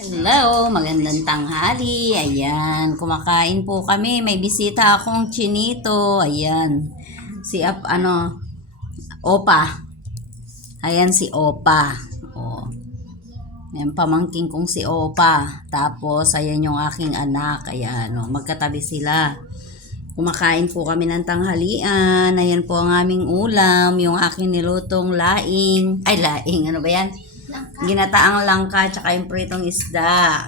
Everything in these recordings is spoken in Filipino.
Hello, magandang tanghali. Ayan, kumakain po kami. May bisita akong chinito. Ayan. Si Opa. Ayan si Opa. Oh. Ayan, pamangking kong si Opa. Tapos, ayan yung aking anak. Ayan, oh, magkatabi sila. Kumakain po kami ng tanghalian. Ayan po ang aming ulam. Yung aking nilutong laing. Ay, laing. Ano ba yan? Ginataang langka tsaka yung pritong isda.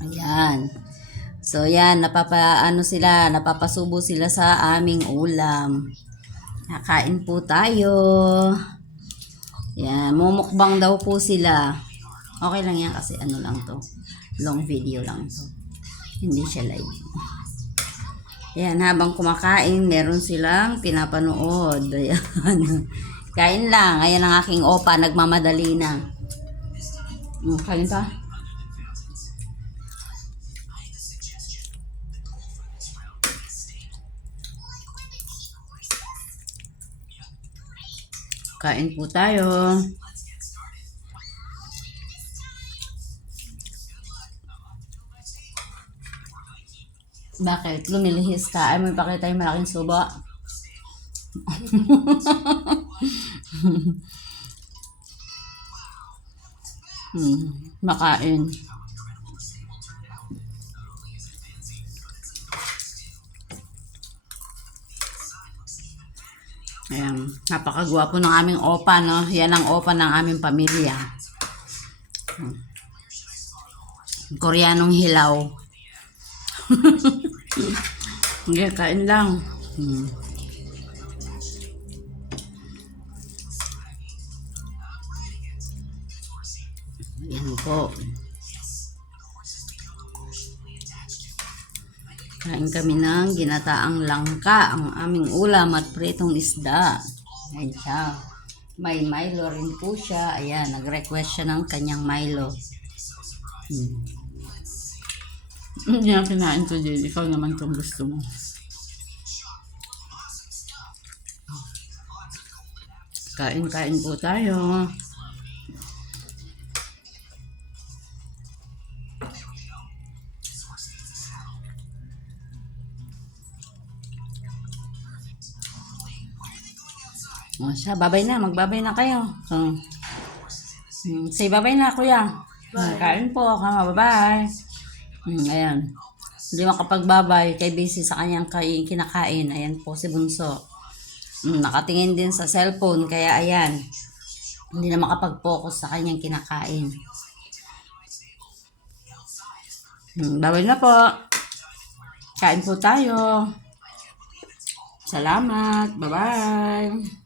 Ayan. So yan, napapasubo sila sa aming ulam. Kakain po tayo. Yan, mumukbang daw po sila. Okay lang yan kasi ano lang to. Long video lang to. Hindi siya live. Ayan, habang kumakain, meron silang pinapanood. Ayan. Kain lang. Ayan ang aking opa, nagmamadali na. Kain pa. Kain po tayo. Bakit? Lumilihis ka? Ay, may pakita yung malaking subo. Makain. Ayan, napakagwapo ng aming opa, no? Yan ang opa ng aming pamilya. Koreanong hilaw. Hindi, kain lang. Yan po. Kain kami ng ginataang langka, ang aming ulam at pritong isda. Ayan siya. May Milo rin po siya. Ayan, nag-request siya ng kanyang Milo. Hindi na kinain to, Jade. Ikaw naman itong gusto mo. Kain-kain po tayo. O siya, babay na. Magbabay na kayo. So, say babay na, kuya. Kain po. Kama, bye-bye. Ayan. Hindi makapagbabay. Kay busy sa kanyang kinakain. Ayan po si Bunso. Nakatingin din sa cellphone. Kaya ayan. Hindi na makapag-focus sa kanyang kinakain. Babay na po. Kain po tayo. Salamat. Bye-bye.